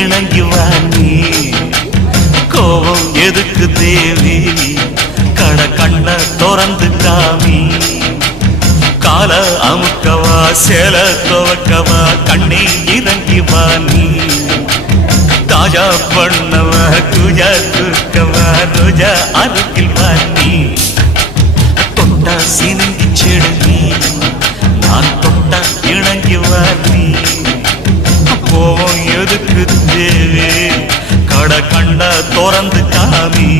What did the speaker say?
இணங்கி வா நீ. கோபம் எதுக்கு தேவி, கட கண்ண திறந்து காமி. கால அமுக்கவா சேல துவக்கவா, கண்ணே இறங்கி வா நீ. தாஜா பண்ணவா குஜா தூக்கவா, ரோஜா அருகில் வா நீ. தொட்டா சினுங்கி செடு நீ, நான் தொட்டா இணங்கி வா நீ. கோபம் எதுக்கு தேவி, கட கண்ட திறந்து காமி.